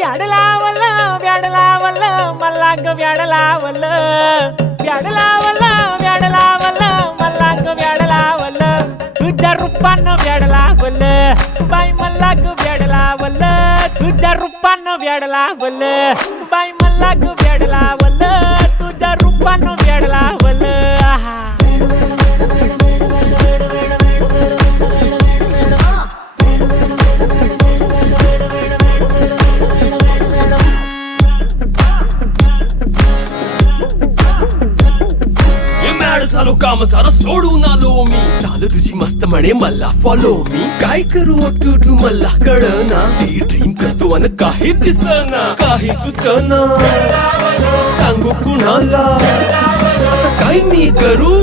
व्याड लावलं व्याड लावलं मला ग व्याड लावलं व्याड लावलं व्याड लावलं मला ग व्याड लावलं तुझ्या रूपानं व्याड लावलं बाई मला ग व्याड लावलं तुझ्या रूपानं व्याड लावलं बाई मला ग व्याड लावलं तुझ्या रूपानं व्याड लावलं आहा झालो काम सारं सोडून आलो मी चाल तुझी मस्त म्हणे मला फॉलो मी काय करू टू मला कळना ती ड्रीम करतो आणि काही दिसना काही सुचना सांगू कुणाला आता काय मी करू